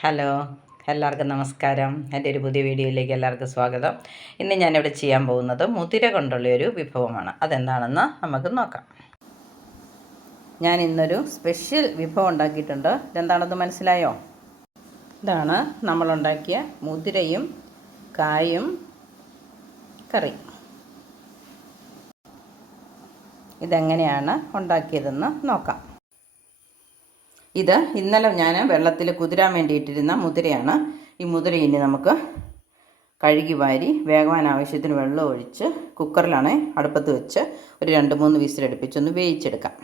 Hello, എല്ലാവർക്കും നമസ്കാരം. എൻ്റെ ഒരു പുതിയ വീഡിയോയിലേക്ക് എല്ലാവർക്കും സ്വാഗതം. ഇന്ന് ഞാനിവിടെ ചെയ്യാൻ പോകുന്നത് മുതിര കൊണ്ടുള്ളൊരു വിഭവമാണ്. അതെന്താണെന്ന് നമുക്ക് നോക്കാം. ഞാൻ ഇന്നൊരു സ്പെഷ്യൽ വിഭവം ഉണ്ടാക്കിയിട്ടുണ്ട്. ഇതെന്താണെന്ന് മനസ്സിലായോ? ഇതാണ് നമ്മളുണ്ടാക്കിയ മുതിരയും കായും കറി. ഇതെങ്ങനെയാണ് ഉണ്ടാക്കിയതെന്ന് നോക്കാം. ഇത് ഇന്നലെ ഞാൻ വെള്ളത്തിൽ കുതിരാൻ വേണ്ടിയിട്ടിരുന്ന മുതിരയാണ്. ഈ മുതിര ഇനി നമുക്ക് കഴുകി വാരി വേഗവാൻ ആവശ്യത്തിന് വെള്ളം ഒഴിച്ച് കുക്കറിലാണ് അടുപ്പത്ത് വെച്ച് ഒരു 2-3 വിസിലടുപ്പിച്ചൊന്ന് വേവിച്ചെടുക്കാം.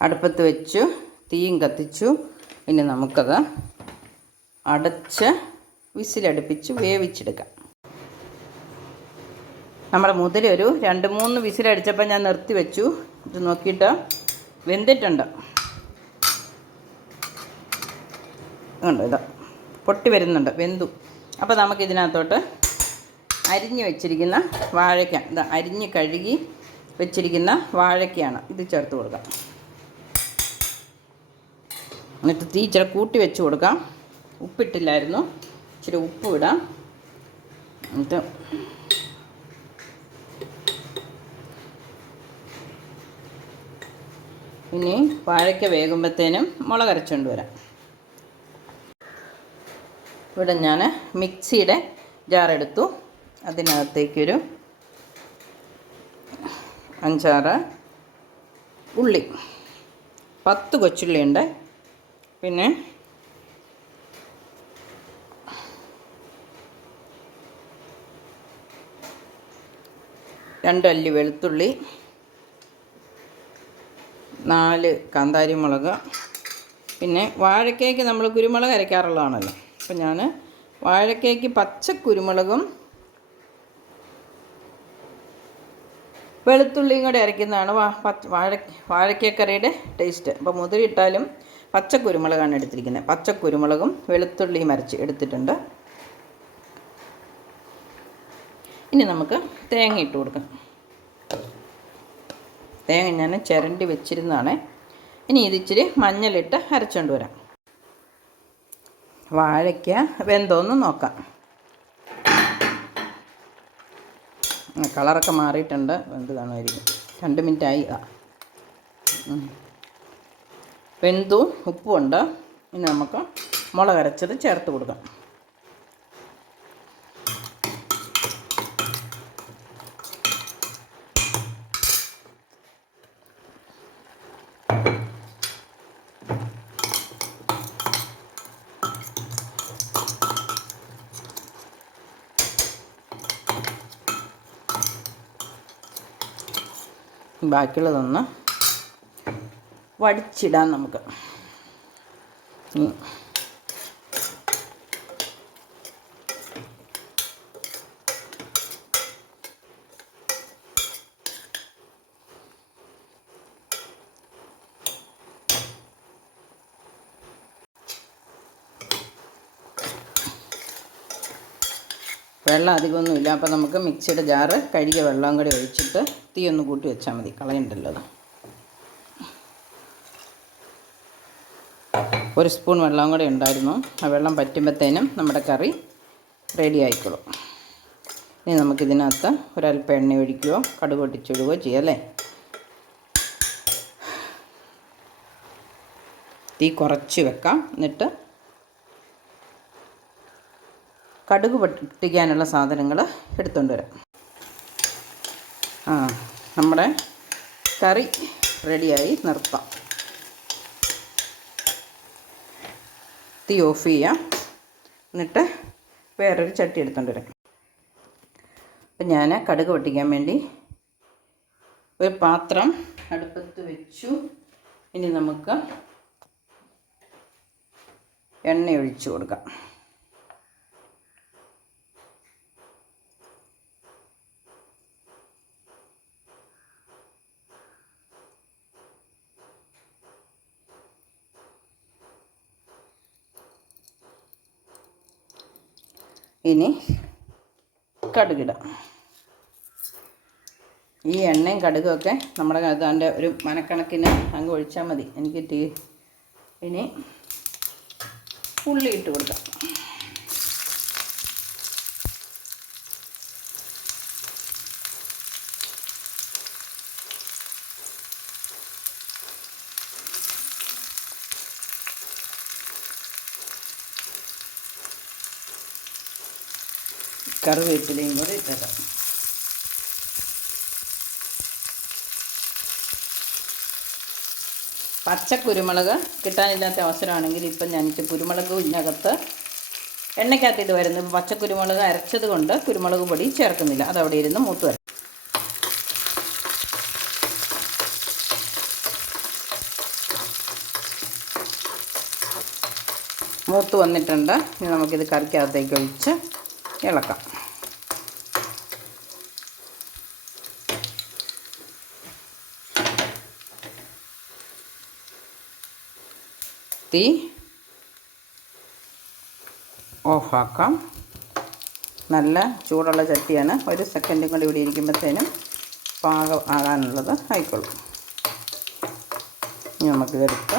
അടുപ്പത്ത് വെച്ചു, തീയും കത്തിച്ചു. ഇനി നമുക്കത് അടച്ച് വിസിലടുപ്പിച്ച് വേവിച്ചെടുക്കാം. നമ്മുടെ മുതിര ഒരു 2-3 വിസിലടിച്ചപ്പോൾ ഞാൻ നിർത്തി വെച്ചു. ഇത് നോക്കിയിട്ട് വെന്തിട്ടുണ്ട്. ഉണ്ട്, ഇത് പൊട്ടി വരുന്നുണ്ട്, വെന്തു. അപ്പോൾ നമുക്കിതിനകത്തോട്ട് അരിഞ്ഞ് വെച്ചിരിക്കുന്ന വാഴയ്ക്ക, ഇത് അരിഞ്ഞ് കഴുകി വെച്ചിരിക്കുന്ന വാഴയ്ക്കയാണ് ഇത് ചേർത്ത് കൊടുക്കാം. എന്നിട്ട് തീ ഇച്ചിരി കൂട്ടി വെച്ച് കൊടുക്കാം. ഉപ്പിട്ടില്ലായിരുന്നു, ഇച്ചിരി ഉപ്പ് ഇടാം. എന്നിട്ട് ഇനി വാഴയ്ക്ക വേകുമ്പോഴത്തേനും മുളക് അരച്ചുകൊണ്ട് വരാം. ഇവിടെ ഞാൻ മിക്സിയുടെ ജാറെടുത്തു. അതിനകത്തേക്കൊരു 5-6 ഉള്ളി, 10 കൊച്ചുള്ളി ഉണ്ട്. പിന്നെ 2 അല്ലി വെളുത്തുള്ളി, 4 കാന്താരി മുളക്. പിന്നെ വാഴയ്ക്കയ്ക്ക് നമ്മൾ കുരുമുളക് അരയ്ക്കാറുള്ളതാണല്ലോ. അപ്പം ഞാൻ വാഴയ്ക്കയ്ക്ക് പച്ച കുരുമുളകും വെളുത്തുള്ളിയും കൂടെ അരയ്ക്കുന്നതാണ് വാഴയ്ക്കക്കറിയുടെ ടേസ്റ്റ്. അപ്പോൾ മുതിര ഇട്ടാലും പച്ച കുരുമുളകാണ് എടുത്തിരിക്കുന്നത്. പച്ച കുരുമുളകും വെളുത്തുള്ളിയും അരച്ച് എടുത്തിട്ടുണ്ട്. ഇനി നമുക്ക് തേങ്ങ ഇട്ട് കൊടുക്കാം. തേങ്ങ ഞാൻ ചിരണ്ടി വെച്ചിരുന്നതാണ്. ഇനി ഇതിച്ചിരി മഞ്ഞളിട്ട് അരച്ചുകൊണ്ട് വരാം. വാഴയ്ക്ക വെന്തോന്ന് നോക്കാം. കളറൊക്കെ മാറിയിട്ടുണ്ട്, വെന്ത് കാണുമായിരിക്കും. 2 മിനിറ്റായി. വെന്തു, ഉപ്പുണ്ട്. ഇനി നമുക്ക് മുളക് അരച്ചത് ചേർത്ത് കൊടുക്കാം. ബാക്കിയുള്ളതൊന്ന് വടിച്ചിടാം നമുക്ക്. വെള്ളം അധികമൊന്നുമില്ല. അപ്പോൾ നമുക്ക് മിക്സിയുടെ ജാറ് കഴുകിയ വെള്ളം കൂടി ഒഴിച്ചിട്ട് തീ ഒന്ന് കൂട്ടി വെച്ചാൽ മതി, കളയണ്ടല്ലോ. അത് 1 സ്പൂൺ വെള്ളം കൂടി ഉണ്ടായിരുന്നു. ആ വെള്ളം പറ്റുമ്പോഴത്തേനും നമ്മുടെ കറി റെഡി ആയിക്കോളും. ഇനി നമുക്കിതിനകത്ത് ഒരല്പം എണ്ണ ഒഴിക്കുകയോ കടുക് പൊട്ടിച്ചിടുകയോ ചെയ്യാം അല്ലേ. തീ കുറച്ച് വെക്കാം. എന്നിട്ട് കടുക് പൊട്ടിക്കാനുള്ള സാധനങ്ങൾ എടുത്തുകൊണ്ട് വരാം. നമ്മുടെ കറി റെഡിയായി, നിർത്താം. തീ ഓഫ് ചെയ്യാം. എന്നിട്ട് വേറൊരു ചട്ടി എടുത്തുകൊണ്ട് വരാം. അപ്പം ഞാൻ കടുക് പൊട്ടിക്കാൻ വേണ്ടി ഒരു പാത്രം അടുപ്പത്ത് വെച്ചു. ഇനി നമുക്ക് എണ്ണ ഒഴിച്ചു കൊടുക്കാം. ഇനി കടുകിടാം. ഈ എണ്ണയും കടുകൊക്കെ നമ്മുടെ അതിൻ്റെ ഒരു മനക്കണക്കിന് അങ്ങ് ഒഴിച്ചാൽ മതി. എനിക്ക് ഇനി ഉള്ളി ഇട്ട് കൊടുക്കാം. കറിവേപ്പിലയും കൂടി ഇട്ടേക്കാം. പച്ചക്കുരുമുളക് കിട്ടാനില്ലാത്ത അവസരമാണെങ്കിൽ ഇപ്പം ഞാനിട്ട് കുരുമുളക് ഇതിനകത്ത് എണ്ണയ്ക്കകത്ത് വരുന്നു. പച്ചക്കുരുമുളക് അരച്ചത് കൊണ്ട് കുരുമുളക് പൊടി ചേർക്കുന്നില്ല. അതവിടെ ഇരുന്ന് മൂത്ത് വരും. മൂത്ത് വന്നിട്ടുണ്ട്. ഇനി നമുക്കിത് കറിക്കകത്തേക്ക് ഒഴിച്ച് ഇളക്കാം. തീ ഓഫാക്കാം. നല്ല ചൂടുള്ള ചട്ടിയാണ്. ഒരു സെക്കൻഡും കൂടി ഇവിടെ ഇരിക്കുമ്പോഴത്തേനും പാകം ആകാനുള്ളത് ആയിക്കോളും. ഇനി നമുക്കിതെടുത്ത്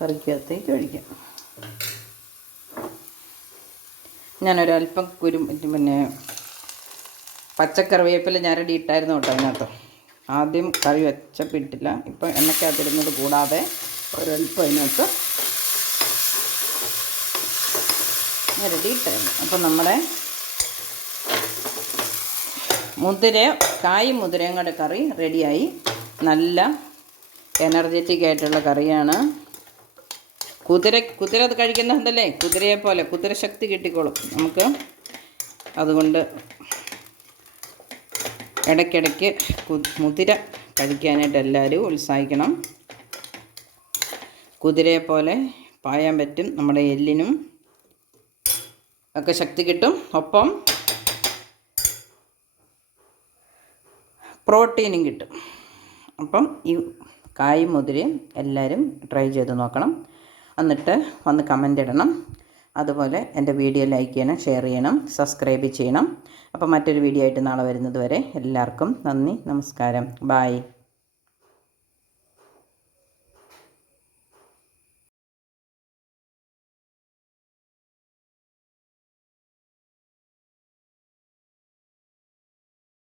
കറിക്കകത്തേക്ക് ഒഴിക്കാം. ഞാനൊരല്പം പിന്നെ പച്ചക്കറിവേപ്പില ഞരടി ഇട്ടായിരുന്നു കേട്ടോ അതിനകത്ത്. ആദ്യം കറി വെച്ചപ്പോൾ ഇട്ടില്ല. ഇപ്പം എണ്ണയ്ക്കകത്തിരുന്നത് കൂടാതെ ഒരല്പം അതിനകത്ത് ഞരടി ഇട്ടായിരുന്നു. അപ്പം നമ്മുടെ കായും മുതിരയും കൂടെ കറി റെഡിയായി. നല്ല എനർജറ്റിക് ആയിട്ടുള്ള കറിയാണ്. കുതിര അത് കഴിക്കുന്നുണ്ടല്ലേ, കുതിരയെ പോലെ കുതിരശക്തി കിട്ടിക്കോളും നമുക്ക്. അതുകൊണ്ട് ഇടയ്ക്കിടയ്ക്ക് മുതിര കഴിക്കാനായിട്ട് എല്ലാവരും ഉത്സാഹിക്കണം. കുതിരയെ പോലെ പായാൻ പറ്റും. നമ്മുടെ എല്ലിനും ഒക്കെ ശക്തി കിട്ടും. ഒപ്പം പ്രോട്ടീനും കിട്ടും. അപ്പം ഈ കായും മുതിരയും എല്ലാവരും ട്രൈ ചെയ്ത് നോക്കണം. എന്നിട്ട് വന്ന് കമൻ്റ് ഇടണം. അതുപോലെ എൻ്റെ വീഡിയോ ലൈക്ക് ചെയ്യണം, ഷെയർ ചെയ്യണം, സബ്സ്ക്രൈബ് ചെയ്യണം. അപ്പോൾ മറ്റൊരു വീഡിയോ ആയിട്ട് നാളെ വരുന്നത് വരെ എല്ലാവർക്കും നന്ദി, നമസ്കാരം, ബായ്.